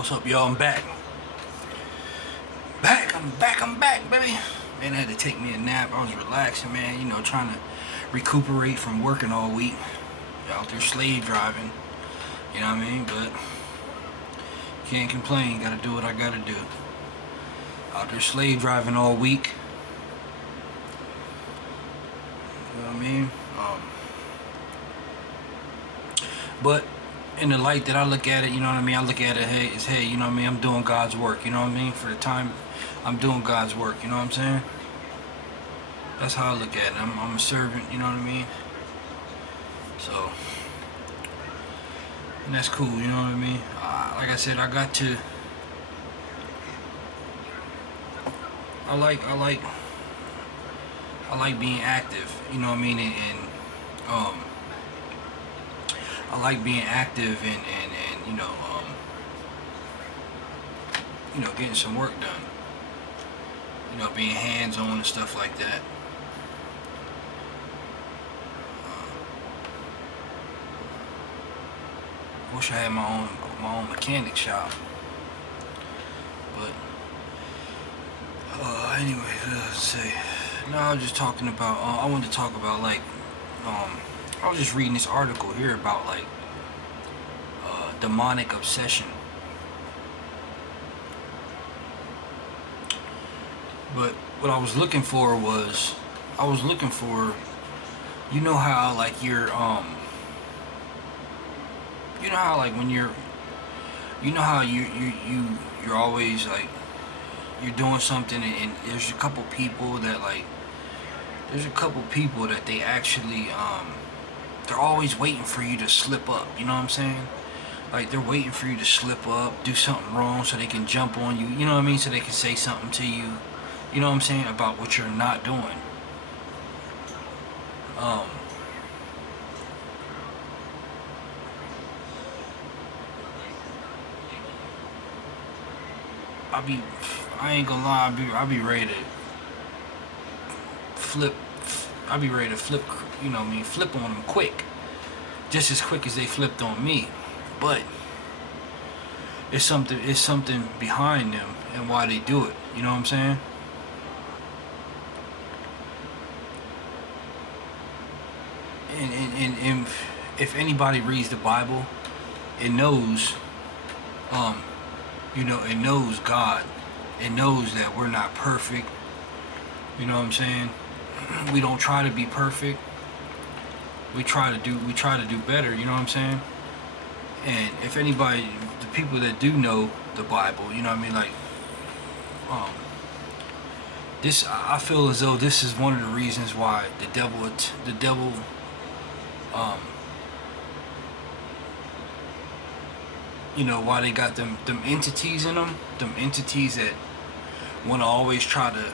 What's up, y'all? I'm back. I'm back, baby. Man, I had to take me a nap. I was relaxing, man. You know, trying to recuperate from working all week. Out there slave driving. You know what I mean? But can't complain. Gotta do what I gotta do. Out there slave driving all week. You know what I mean? But in the light that I look at it, you know what I mean? I look at it, hey, you know what I mean? I'm doing God's work, you know what I mean? For the time, I'm doing God's work, you know what I'm saying? That's how I look at it. I'm a servant, you know what I mean? So, and that's cool, you know what I mean? Like I said, I like being active, you know what I mean? And I like being active and getting some work done. You know, being hands-on and stuff like that. Wish I had my own mechanic shop. But anyway, let's say. No, I was just talking about. I wanted to talk about I was just reading this article here about demonic obsession. But what I was looking for was, you know how like you're you know how like when you're, you know how you're always like you're doing something and there's a couple people that they actually they're always waiting for you to slip up, you know what I'm saying? Like they're waiting for you to slip up, do something wrong so they can jump on you, you know what I mean? So they can say something to you, you know what I'm saying, about what you're not doing. I ain't gonna lie, I be ready to flip, you know what I mean, flip on them quick. Just as quick as they flipped on me. But it's something behind them and why they do it, you know what I'm saying? And if anybody reads the Bible, it knows it knows God. It knows that we're not perfect. You know what I'm saying? We don't try to be perfect. We try to do better, you know what I'm saying? And if anybody, the people that do know the Bible, you know what I mean, like this, I feel as though this is one of the reasons why the devil why they got them entities in them, them entities that want to always try to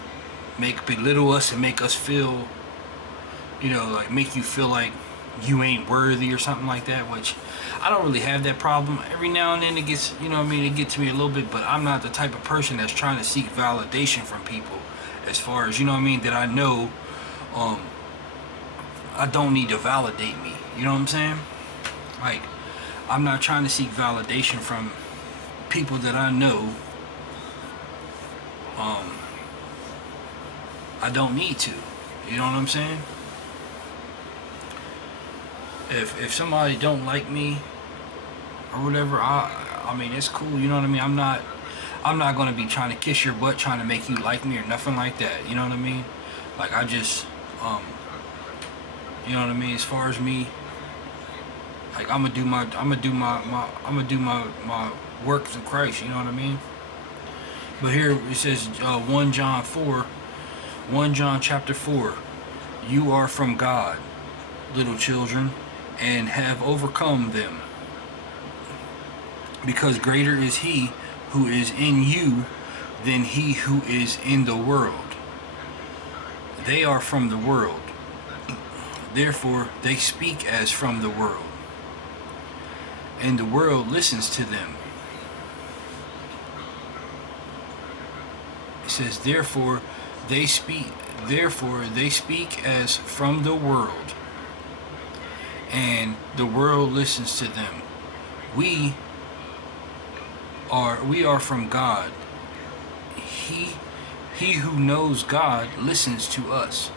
belittle us and make us feel, like make you feel like you ain't worthy or something like that, which I don't really have that problem. Every now and then it gets, it gets to me a little bit, but I'm not the type of person that's trying to seek validation from people as far as, that I know I don't need to validate me, you know what I'm saying? Like, I'm not trying to seek validation from people that I know I don't need to, you know what I'm saying? If somebody don't like me or whatever, I mean it's cool, you know what I mean? I'm not gonna be trying to kiss your butt trying to make you like me or nothing like that, you know what I mean? Like I just you know what I mean, as far as me, like I'm gonna do my works of Christ, you know what I mean? But here it says 1 John chapter 4, you are from God, little children, and have overcome them, because greater is he who is in you than he who is in the world. They are from the world, therefore they speak as from the world, and the world listens to them. It says therefore they speak as from the world, and the world listens to them. We are from God. He he who knows God listens to us.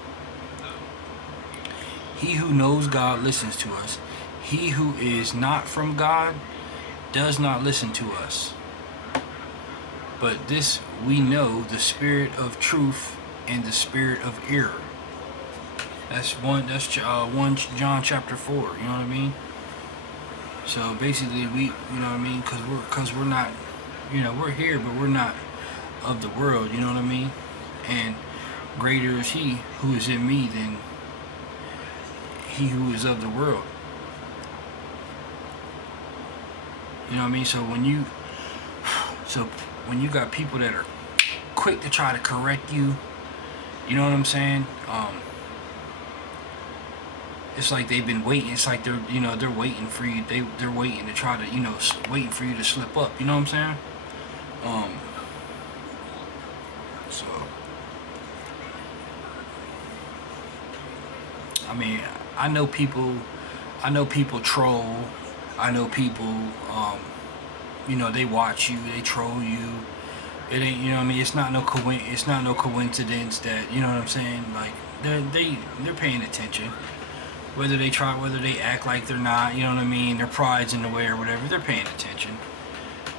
He who knows God listens to us. He who is not from God does not listen to us. But this we know, the spirit of truth and the spirit of error. That's 1 John chapter 4. You know what I mean? So basically, we, you know what I mean, because we're not, you know, we're here, but we're not of the world. You know what I mean? And greater is He who is in me than he who is of the world. You know what I mean? So when you got people that are quick to try to correct you, you know what I'm saying? It's like they've been waiting. It's like they're waiting for you. They're waiting to try to, waiting for you to slip up. You know what I'm saying? So I mean, I know people troll. I know people, they watch you, they troll you. It ain't, you know what I mean? It's not no coincidence that, you know what I'm saying? Like they're paying attention. Whether they act like they're not, you know what I mean? Their pride's in the way or whatever, they're paying attention.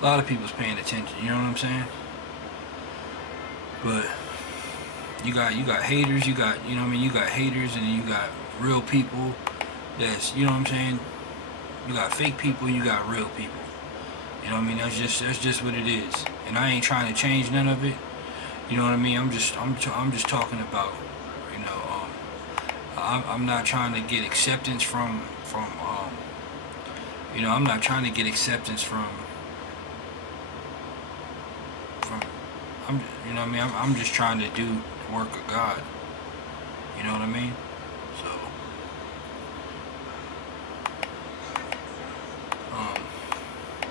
A lot of people's paying attention, you know what I'm saying? But you got haters, you got haters, and then you got real people that's, you know what I'm saying? You got fake people, you got real people. You know what I mean? That's just what it is. And I ain't trying to change none of it. You know what I mean? I'm just talking about, I'm not trying to get acceptance from I'm not trying to get acceptance from you know what I mean? I'm just trying to do the work of God. You know what I mean? So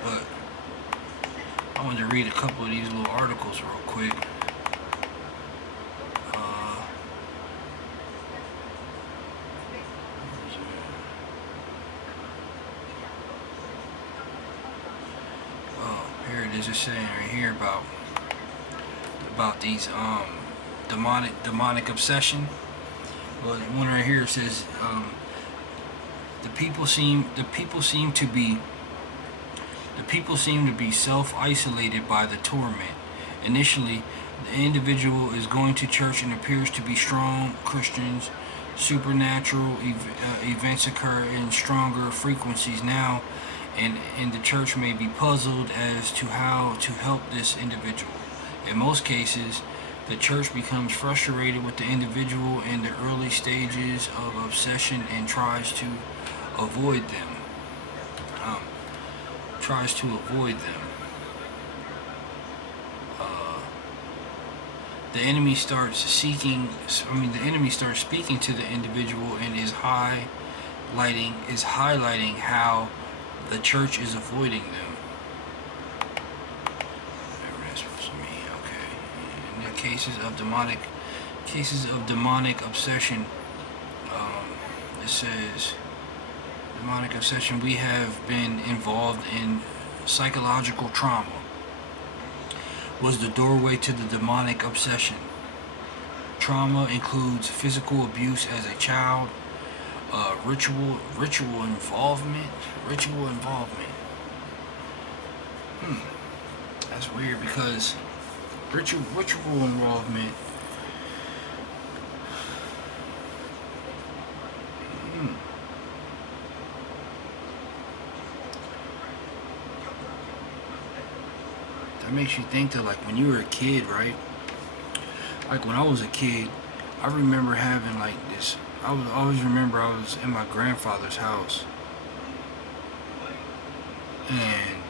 but I wanted to read a couple of these little articles real quick. Here it is. It's saying right here about these demonic obsession. Well, one right here says the people seem to be self-isolated by the torment. Initially, the individual is going to church and appears to be strong Christians. Supernatural events occur in stronger frequencies now, and the church may be puzzled as to how to help this individual. In most cases, the church becomes frustrated with the individual in the early stages of obsession and tries to avoid them. The enemy starts speaking to the individual and is highlighting how the church is avoiding them. Whatever that's supposed to mean. Okay. In the cases of demonic obsession, it says demonic obsession. We have been involved in psychological trauma. Was the doorway to the demonic obsession. Trauma includes physical abuse as a child, ritual involvement. That's weird because ritual involvement. That makes you think that, like, when you were a kid, right? Like when I was a kid, I remember having like this. I was in my grandfather's house, and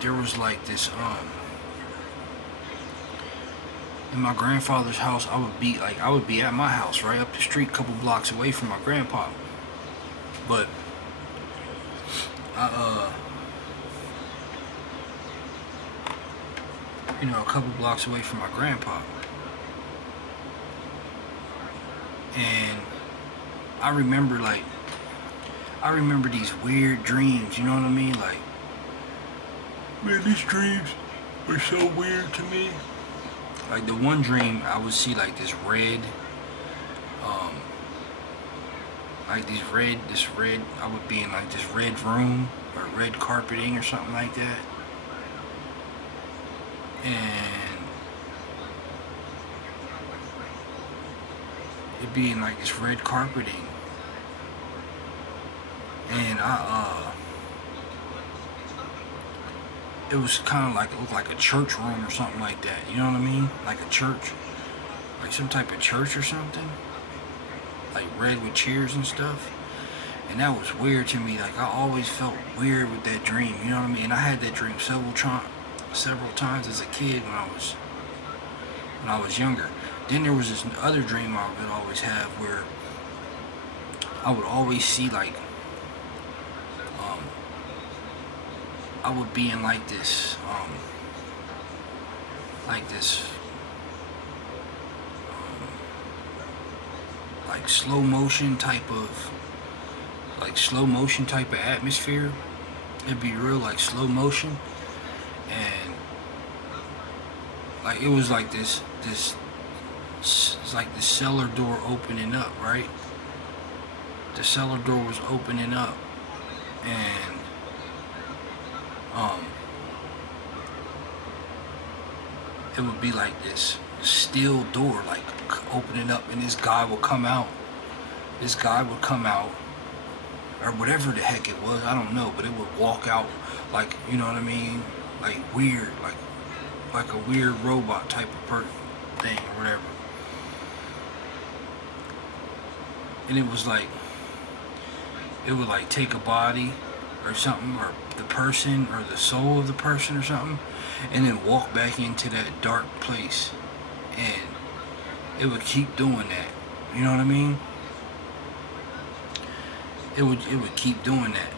there was like this in my grandfather's house. I would be at my house right up the street, a couple blocks away from my grandpa, but a couple blocks away from my grandpa. And I remember I remember these weird dreams, you know what I mean? Like, man, these dreams were so weird to me. Like the one dream, I would see like this red, like this red, I would be in like this red room or red carpeting or something like that. And it'd be in like this red carpeting. And it was kind of like, it looked like a church room or something like that. You know what I mean? Like a church, like some type of church or something. Like red with chairs and stuff. And that was weird to me. Like I always felt weird with that dream. You know what I mean? And I had that dream several times as a kid when I was younger. Then there was this other dream I would always have where I would always see like I would be in like this like slow motion type of atmosphere. It'd be real like slow motion, and like it was like this it's like the cellar door opening up, right? The cellar door was opening up, and it would be like this steel door like opening up, and this guy would come out, or whatever the heck it was, I don't know, but it would walk out like, you know what I mean, like weird, like a weird robot type of thing or whatever. And it was like, it would like take a body or something, or the person, or the soul of the person or something, and then walk back into that dark place. And it would keep doing that. You know what I mean? It would keep doing that.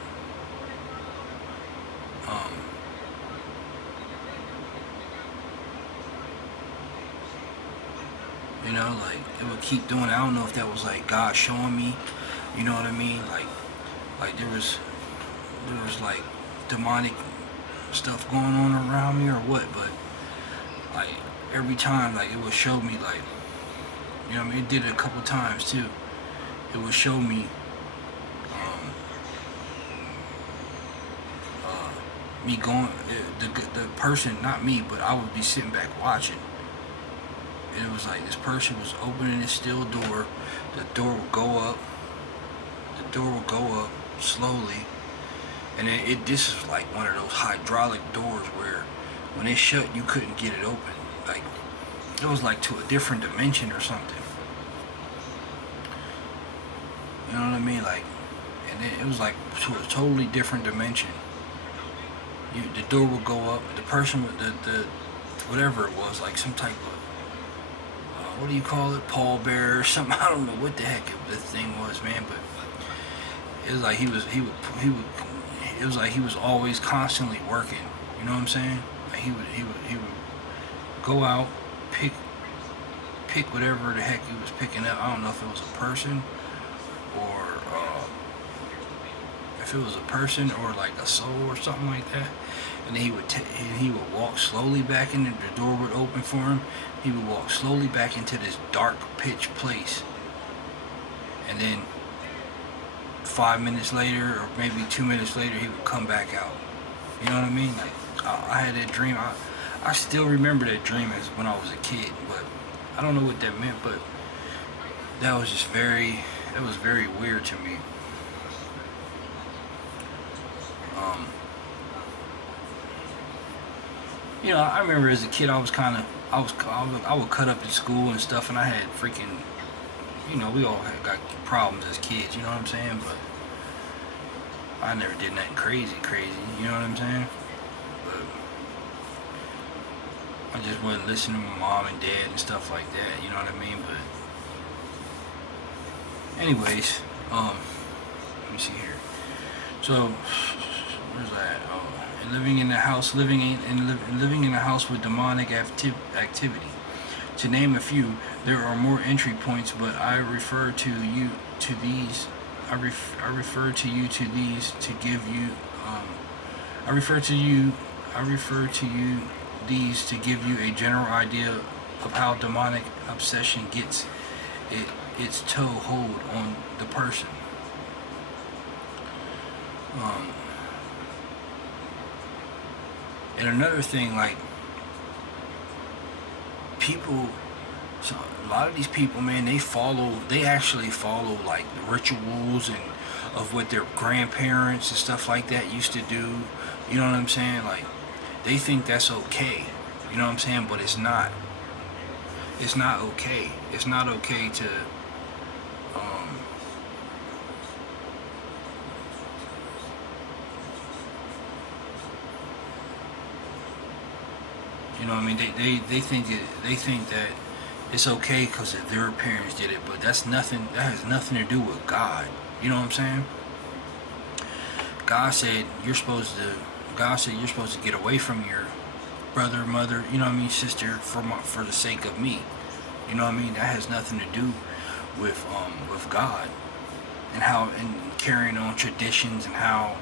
You know, like it would keep doing it. I don't know if that was like God showing me, you know what I mean? Like there was like demonic stuff going on around me or what, but like every time, like it would show me, like, you know what I mean, it did it a couple times too. It would show me me going, the person, not me, but I would be sitting back watching, and it was like this person was opening this steel door. The door would go up slowly. And this is like one of those hydraulic doors where when it shut, you couldn't get it open. Like, it was like to a different dimension or something. You know what I mean? Like, and it was like to a totally different dimension. The door would go up. The person with the whatever it was, like some type of what do you call it? Pallbearer or something. I don't know what the heck the thing was, man. But it was like he would. It was like he was always constantly working. You know what I'm saying? Like he would go out, pick whatever the heck he was picking up. I don't know if it was a person or like a soul or something like that. And then he would walk slowly back in. The door would open for him. He would walk slowly back into this dark pitch place. And then 5 minutes later, or maybe 2 minutes later, he would come back out. You know what I mean? Like, I had that dream. I still remember that dream as when I was a kid, but I don't know what that meant. But that was very weird to me. You know, I remember as a kid, I would cut up in school and stuff, and I had freaking, you know, we all got problems as kids, you know what I'm saying? But I never did nothing crazy, you know what I'm saying? But I just wasn't listening to my mom and dad and stuff like that, you know what I mean? But anyways, let me see here. So, where's that? Oh, and living in a house with demonic activity. To name a few, there are more entry points, but I refer to these I refer to you to these to give you. I refer to you. I refer to you these to give you a general idea of how demonic obsession gets its toehold on the person. And another thing, like, people, so a lot of these people, man, they actually follow like the rituals and of what their grandparents and stuff like that used to do. You know what I'm saying? Like, they think that's okay. You know what I'm saying? But it's not. It's not okay. It's not okay to you know what I mean? They think that it's okay because their parents did it, but that's nothing. That has nothing to do with God. You know what I'm saying? God said you're supposed to get away from your brother, mother, you know what I mean, sister, for the sake of me. You know what I mean? That has nothing to do with God and carrying on traditions and how,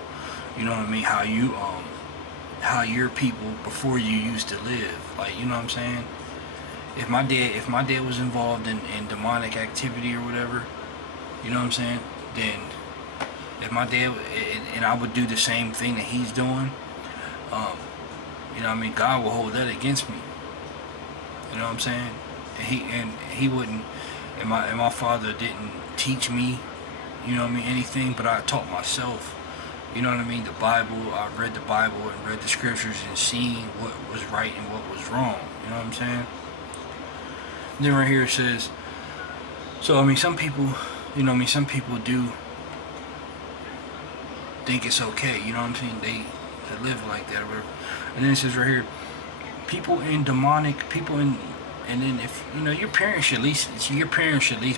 you know what I mean, how your people before you used to live. Like, you know what I'm saying? If my dad was involved in demonic activity or whatever, you know what I'm saying? Then if my dad and I would do the same thing that he's doing, you know what I mean, God will hold that against me. You know what I'm saying? And he wouldn't, and my father didn't teach me, you know what I mean, anything, but I taught myself. You know what I mean? The Bible, I read the Bible and read the scriptures and seen what was right and what was wrong. You know what I'm saying? And then right here it says, so I mean, some people, you know what I mean, some people do think it's okay. You know what I'm saying? They live like that or whatever. And then it says right here, and then if you know, your parents should at least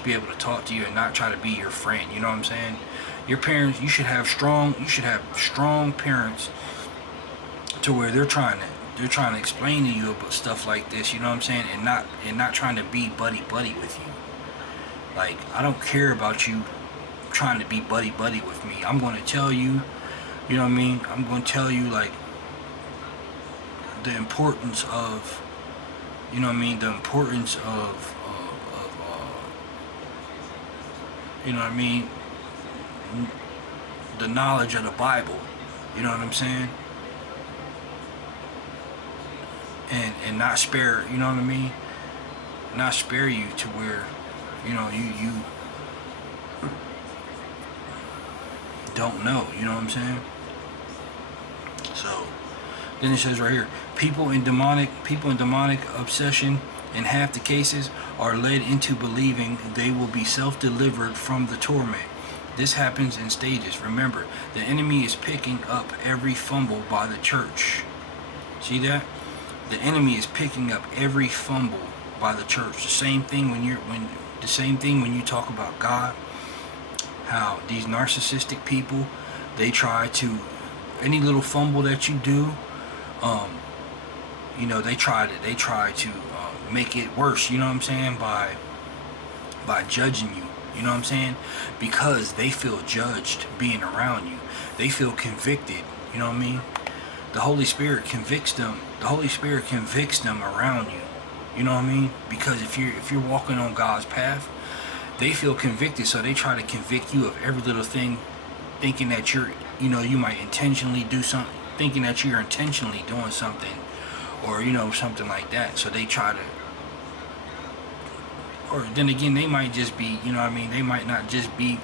be able to talk to you and not try to be your friend. You know what I'm saying? Your parents, you should have strong parents to where they're trying to explain to you about stuff like this. You know what I'm saying? And not trying to be buddy with you. Like, I don't care about you trying to be buddy with me. I'm going to tell you, you know what I mean? I'm going to tell you, like, the importance of, you know what I mean, the importance of you know what I mean, the knowledge of the Bible. You know what I'm saying? And not spare, you know what I mean, not spare you to where, you know, you don't know. You know what I'm saying? So then it says right here, people in demonic obsession in half the cases are led into believing they will be self-delivered from the torment. This happens in stages. Remember, the enemy is picking up every fumble by the church. See that? The enemy is picking up every fumble by the church. The same thing when you talk about God, how these narcissistic people, they try to, any little fumble that you do, you know, they try to make it worse. You know what I'm saying? By judging you. You know what I'm saying? Because they feel judged being around you. They feel convicted. You know what I mean? The Holy Spirit convicts them. The Holy Spirit convicts them around you. You know what I mean? Because if you're walking on God's path, they feel convicted, so they try to convict you of every little thing, thinking that you might intentionally do something, thinking that you're intentionally doing something, or, you know, something like that. So they try to, or then again, they might just be, you know what I mean, they might not just be,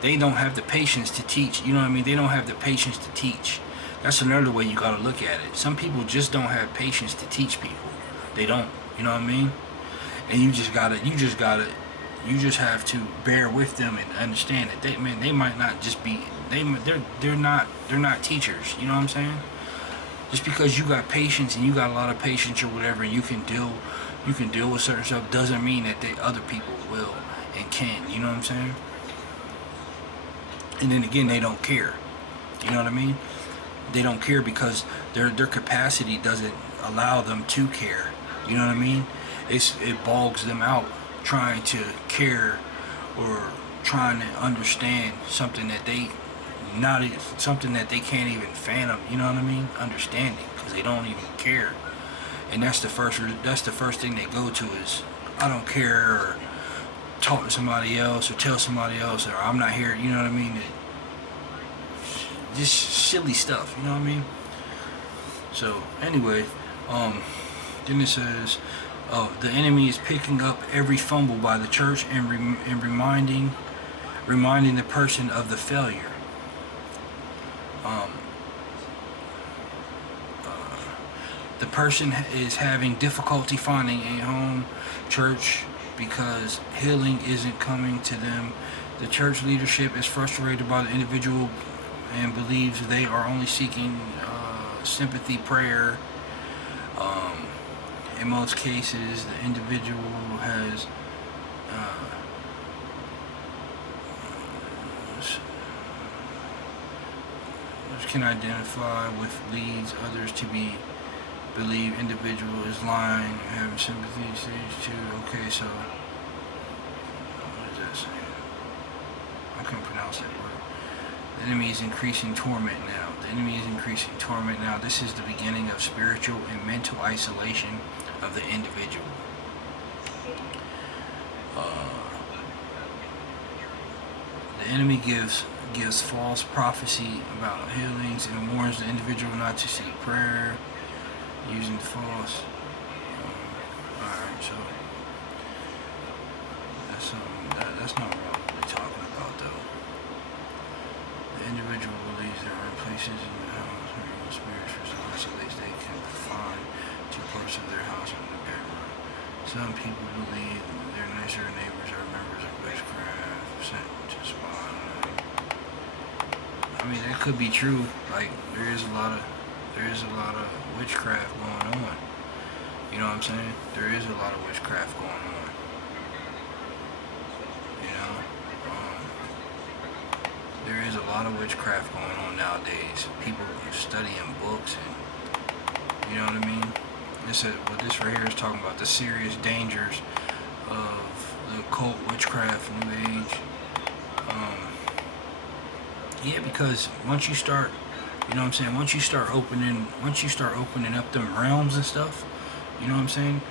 they don't have the patience to teach. You know what I mean? They don't have the patience to teach. That's another way you gotta look at it. Some people just don't have patience to teach people. They don't. You know what I mean? And you just have to bear with them and understand that they might not just be, they're not teachers. You know what I'm saying? Just because you got patience and you got a lot of patience or whatever, and you can deal with certain stuff, doesn't mean that other people will and can. You know what I'm saying? And then again, they don't care. You know what I mean? They don't care because their capacity doesn't allow them to care. You know what I mean? It bogs them out trying to care or trying to understand something that they something that they can't even fathom, you know what I mean? Understanding, because they don't even care. And that's the first thing they go to is, I don't care, or talk to somebody else, or tell somebody else, or I'm not here, you know what I mean? Just silly stuff, you know what I mean? So anyway, then it says, the enemy is picking up every fumble by the church and reminding the person of the failure. The person is having difficulty finding a home church because healing isn't coming to them. The church leadership is frustrated by the individual and believes they are only seeking sympathy, prayer. In most cases, the individual has can identify with leads others to believe individual is lying, having sympathy stage 2. Okay, so what is that saying? I couldn't pronounce that word. The enemy is increasing torment now. This is the beginning of spiritual and mental isolation of the individual. The enemy gives false prophecy about healings and warns the individual not to seek prayer using false. Alright, so that's not what I'm really talking about, though. The individual believes there are places in the house where evil spirits reside, so they can find 2 parts of their house in the bedroom. Some people believe their nicer neighbors are members of witchcraft sent to spy on them. I mean, that could be true. Like, there is a lot of witchcraft going on. You know what I'm saying? There is a lot of witchcraft going on. You know? There is a lot of witchcraft going on nowadays. People studying books and, you know what I mean? What this right here is talking about, the serious dangers of the occult, witchcraft, New Age. Yeah, because once you start, you know what I'm saying, once you start opening up them realms and stuff, you know what I'm saying?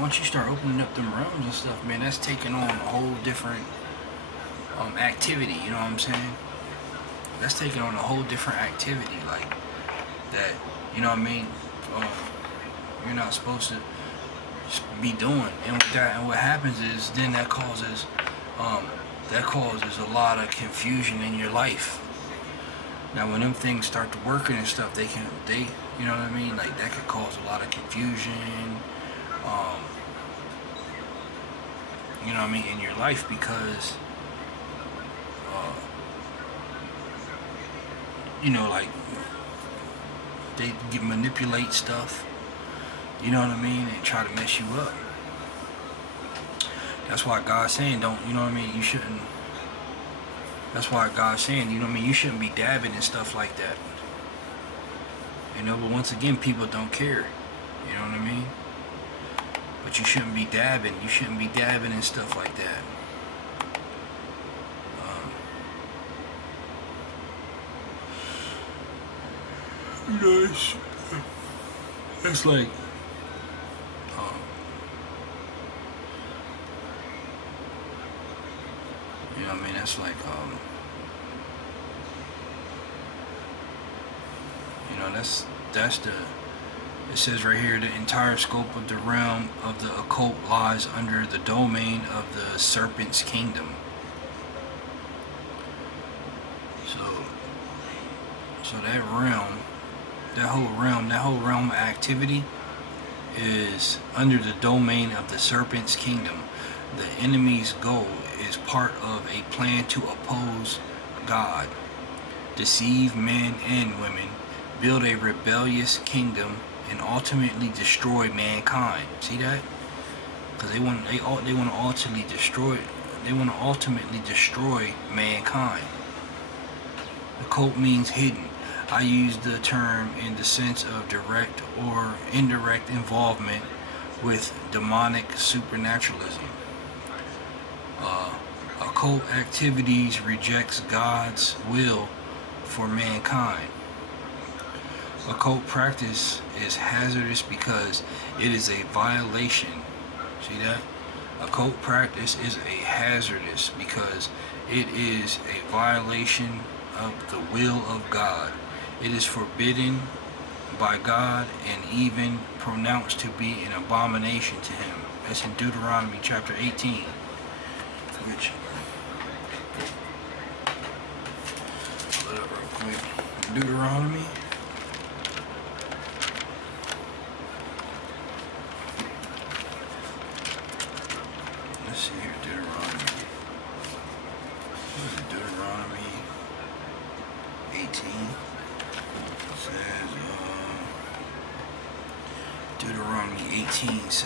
Once you start opening up them realms and stuff, man, that's taking on a whole different activity, you know what I'm saying? That's taking on a whole different activity, like, that, you know what I mean? You're not supposed to be doing. And with that, and what happens is, then that causes a lot of confusion in your life. Now, when them things start to working and stuff, they you know what I mean? Like, that could cause a lot of confusion, you know what I mean, in your life, because, like, they manipulate stuff, you know what I mean, and try to mess you up. That's why God's saying, don't, you know what I mean, you shouldn't. That's why God's saying, you know what I mean, you shouldn't be dabbing and stuff like that. But once again, people don't care, you know what I mean? But you shouldn't be dabbing. You shouldn't be dabbing and stuff like that. It's like, you know what I mean? That's like, that's the, it says right here, the entire scope of the realm of the occult lies under the domain of the serpent's kingdom. So that realm, that whole realm of activity is under the domain of the serpent's kingdom. The enemy's goal is part of a plan to oppose God, deceive men and women, build a rebellious kingdom, and ultimately destroy mankind. See that? Because they want to ultimately destroy mankind. The cult means hidden. I use the term in the sense of direct or indirect involvement with demonic supernaturalism. Occult activities rejects God's will for mankind. Occult practice is hazardous because it is a violation. See that? Occult practice is hazardous because it is a violation of the will of God. It is forbidden by God and even pronounced to be an abomination to him. That's in Deuteronomy chapter 18. Which, pull it up real quick. Deuteronomy. Let's see here, Deuteronomy. What is it, Deuteronomy 18? It says, Deuteronomy 18 says,